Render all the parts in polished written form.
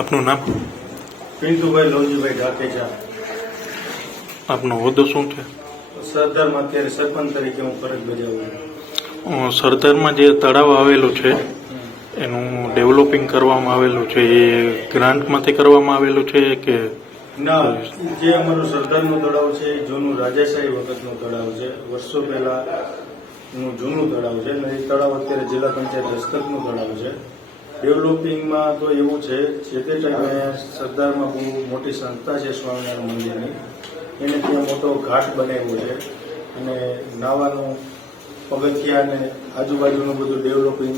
આપનું નામ? પિન્ટુભાઈ લવજીભાઈ ઢાકેચા. આપનો હોદ્દો શું છે? સરદારમાં અત્યારે સરપંચ તરીકે હું ફરજ બજાવું છું. સરદારમાં જે તળાવ આવેલું છે એનું ડેવલપિંગ કરવામાં આવેલું છે, એ ગ્રાન્ટમાંથી કરવામાં આવેલું છે કે ના, જે અમારું સરદારનું તળાવ છે એ જૂનું રાજાશાહી વખતનું તળાવ છે. વર્ષો પહેલાનું જૂનું તળાવ છે અને એ તળાવ અત્યારે જિલ્લા પંચાયત દસ્તકનું તળાવ છે. ડેવલપિંગમાં તો એવું છે, જે તે ટાઈમે સરદારમાં બહુ મોટી સંસ્થા છે સ્વામિનારાયણ મંદિરની, એને ત્યાં મોટો ઘાટ બનાવ્યો છે અને નાવાનું પગથિયા અને આજુબાજુનું બધું ડેવલપિંગ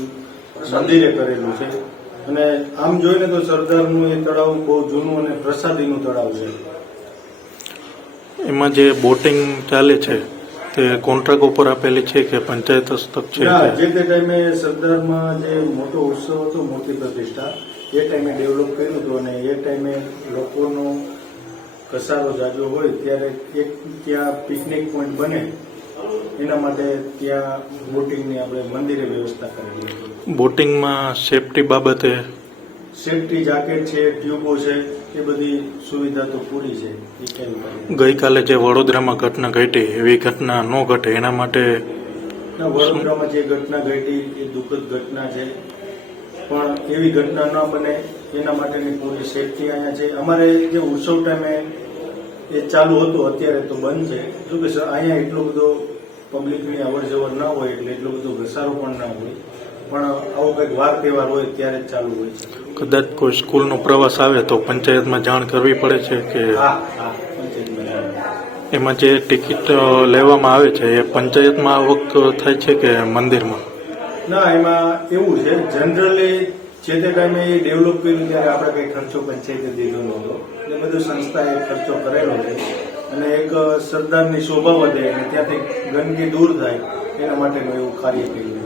મંદિરે કરેલું છે. અને આમ જોઈને તો સરદારનું એ તળાવ બહુ જૂનું અને પ્રસાદીનું તળાવ છે. એમાં જે બોટિંગ ચાલે છે તે કોન્ટ્રાક્ટ ઉપર આપેલી છે કે પંચાયત હસ્તક છે? જે તે ટાઈમે સરદારમાં જે મોટો ઉત્સવ હતો મૂર્તિ પ્રતિષ્ઠા, એ ટાઈમે ડેવલપ કર્યું હતું અને એ ટાઈમે લોકોનો ઘસારો જાજો હોય ત્યારે એક ત્યાં પિકનિક પોઈન્ટ બને એના માટે ત્યાં બોટિંગની આપણે મંદિરે વ્યવસ્થા કરેલી હતી. બોટિંગમાં સેફટી બાબતે સેફટી જેકેટ છે, ટ્યુબો છે, એ બધી સુવિધા તો પૂરી છે. ગઈકાલે જે વડોદરામાં ઘટના ઘટી એવી ઘટના ન ઘટે એના માટે વડોદરામાં જે ઘટના ઘટી એ દુઃખદ ઘટના છે, પણ એવી ઘટના ન બને એના માટેની પૂરી સેફટી અહીંયા છે. અમારે જે ઉત્સવ ટાઈમે એ ચાલુ હતું, અત્યારે તો બંધ છે. જોકે અહીંયા એટલો બધો પબ્લિકની અવર જવર ના હોય એટલે એટલો બધો ઘસારો પણ ના હોય, પણ આવો કંઈક વાર તહેવાર હોય ત્યારે જ ચાલુ હોય છે. કદાચ કોઈ સ્કૂલનો પ્રવાસ આવે તો પંચાયતમાં જાણ કરવી પડે છે કે એમાં જે ટિકિટ લેવામાં આવે છે એ પંચાયતમાં આવક થાય છે કે મંદિરમાં? ના, એમાં એવું છે, જનરલી જે તે ટાઈમે એ ડેવલપ કર્યું ત્યારે આપણે કંઈ ખર્ચો પંચાયતે દીધો નહોતો, એટલે બધું સંસ્થાએ ખર્ચો કરેલો છે અને એક સરદારની શોભા વધે અને ત્યાંથી ગંદકી દૂર થાય એના માટેનું એવું કાર્ય કર્યું.